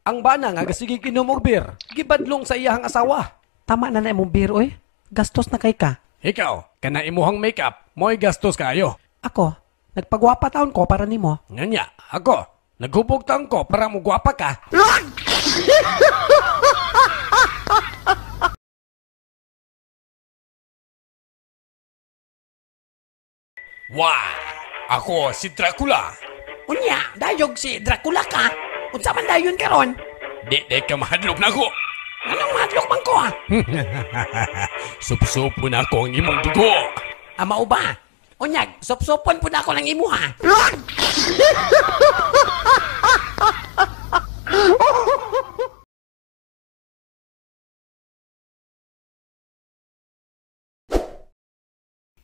Ang bana nga sige ginom og beer, gibadlong sa iyahang asawa. Tama na imong beer, oy. Gastos na kay ka. Ikaw, kana imuhang makeup, mo'y gastos kaayo. Ako, nagpagwapa taon ko para nimo. Nganya, ako, naghubog taon ko para mo gwapa ka. Why? Ako si Dracula. Unya, dayog si Dracula ka. Unsa man dayon karon? Di ka mahadlok na ko. Anong madlok man ko ah? Sup-supo na ako ang imong dugo. Ama ba? Unyag, sop-sopon po na ako ng imo ha.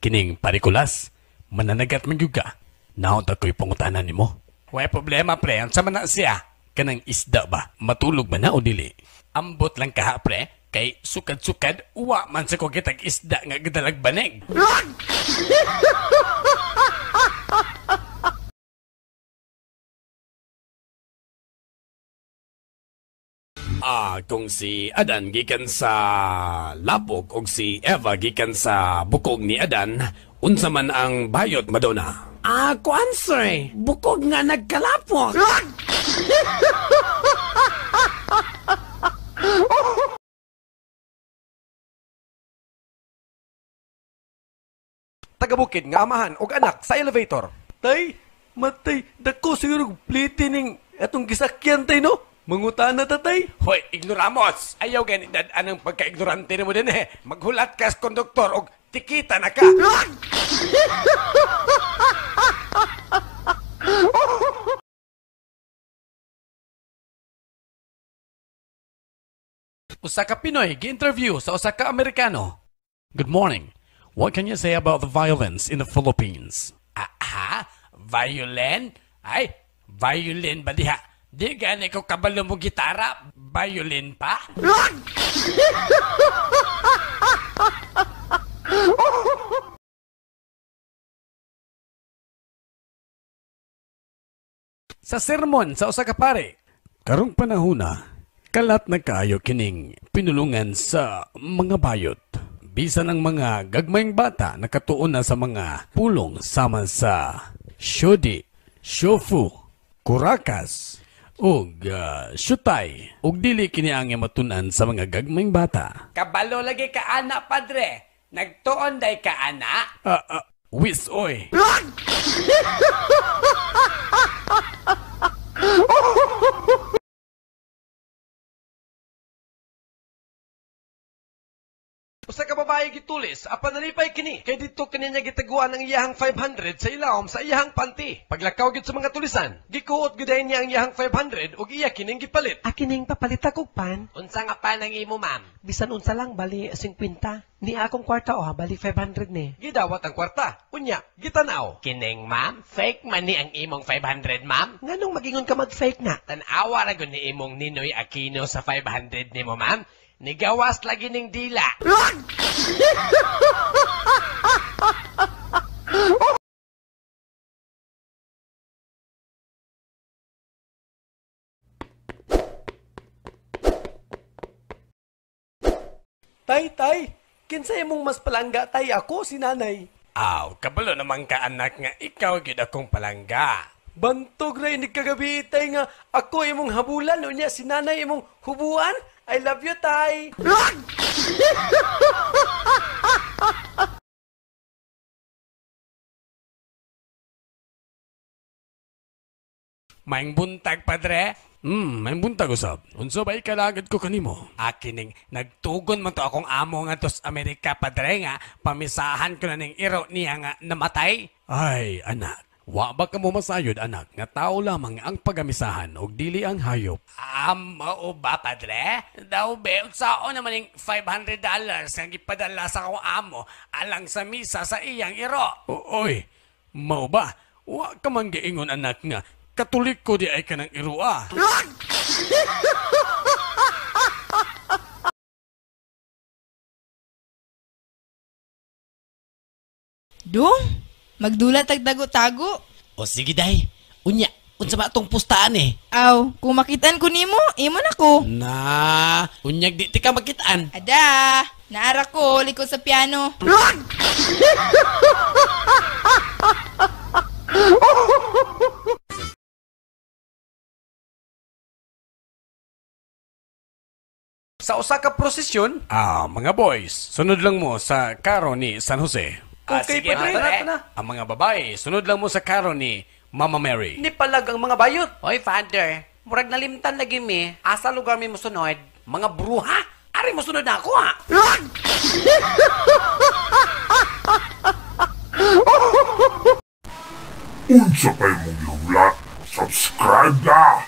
Kining parikulas, mananagat man gyud ka. Naot ako'y pangutanan nimo. Way problema pre, unsa man na siya? Kanang isda ba? Matulog man na o dili? Ambot lang ka pre, kay sukad-sukad uwa man sa ko kitag isda nga gadalag banig. Kung si Adan gikan sa labog og si Eva gikan sa bukog ni Adan, unsa man ang bayot Madonna? Kuan sir, bukog nga nagkalapok. Tagabukid nga amahan og anak sa elevator. Tay, matay, dako siguro pliti ning atong gisakyan tay no? Mangutana ta tay. Hoy, ignoramos. Ayaw ganit anong pagka-ignorante mo din eh. Maghulat ka sa konduktor og tikita na ka. Usa ka Pinoy gi-interview sa usa ka Amerikano. Good morning. What can you say about the violence in the Philippines? Violin? Ay, violin ba diha? Di gani ko kabalo mo gitara, violin pa? Sa sermon sa usa ka pare, karong panahona, kalat na kaayo kining pinulungan sa mga bayot. Bisan ang mga gagmayng bata nakatuon na sa mga pulong sama sa syodi, shofu, kurakas, ug syutay, ug dili kini ang matunan sa mga gagmayng bata. Kabalo lagi ka ana padre. Nagtuon day ka ana. Wis oy. Usa ka babae gitulis, apan nalipay kini. Kay dito kini niya gitaguan ang iyahang 500 sa ilawom sa iyahang panty. Paglakaw gid sa mga tulisan, gikuot gid niya ang iyahang 500 ug iya kining gipalit. Kining papalit ako pan. Unsa nga pa nang imo, ma'am? Bisan unsa lang bali 50. Ni akong kwarta bali 500 ni. Gidawat ang kwarta. Unya, gitanaw. Kining, ma'am, fake man ni ang imong 500, ma'am. Nganong magingon ka mag-fake na? Tanawa ra gud ni imong Ninoy Aquino sa 500 nimo, ma'am. Nigawas lagi ning dila. Tay, kinsa imong mas palangga tay ako si nanay? Kabalo naman ka anak nga ikaw gyud akong palangga. Bantog ra ini kagabi tay nga ako imong habulan unya si nanay imong hubuan. I love you tay. Maing buntag padre. Maing buntag usab. Unsa ba ikalagad ko kanimo? Akining nagtugon man to akong amo nga tos Amerika padre nga pamisahan ko na ning iro niya nga namatay. Ay, anak. Wa ba ka mo masayod anak nga tao lamang ang pagamisahan og dili ang hayop. Mao ba, padre? Daw be, sao naman yung $500 nga gipadala sa akong amo alang sa misa sa iyang iro. Oy, mao ba? Wa ka man giingon anak nga, Katolik ko di ay ka ng irua. Dong, magdulat tagtago-tago. O sige day, unya, unsa ba tong pustaan eh? Aw, kung makitaan ko nimo, imo na ko. Na, unyag di ka makitaan. Ada, naara ko likod sa piano. Sa usa ka prosesyon, Mga boys, sunod lang mo sa karo ni San Jose. okay, sige, padre. tara. Ang mga babae, sunod lang mo sa karo ni Mama Mary. Ni palag ang mga bayot. Oy, Father, murag nalimtan lagi mi. Asa lugar mi mosunod? Mga bruha? Ari mosunod na ako, ha? Unsa pa'y mong gihulat? Subscribe na!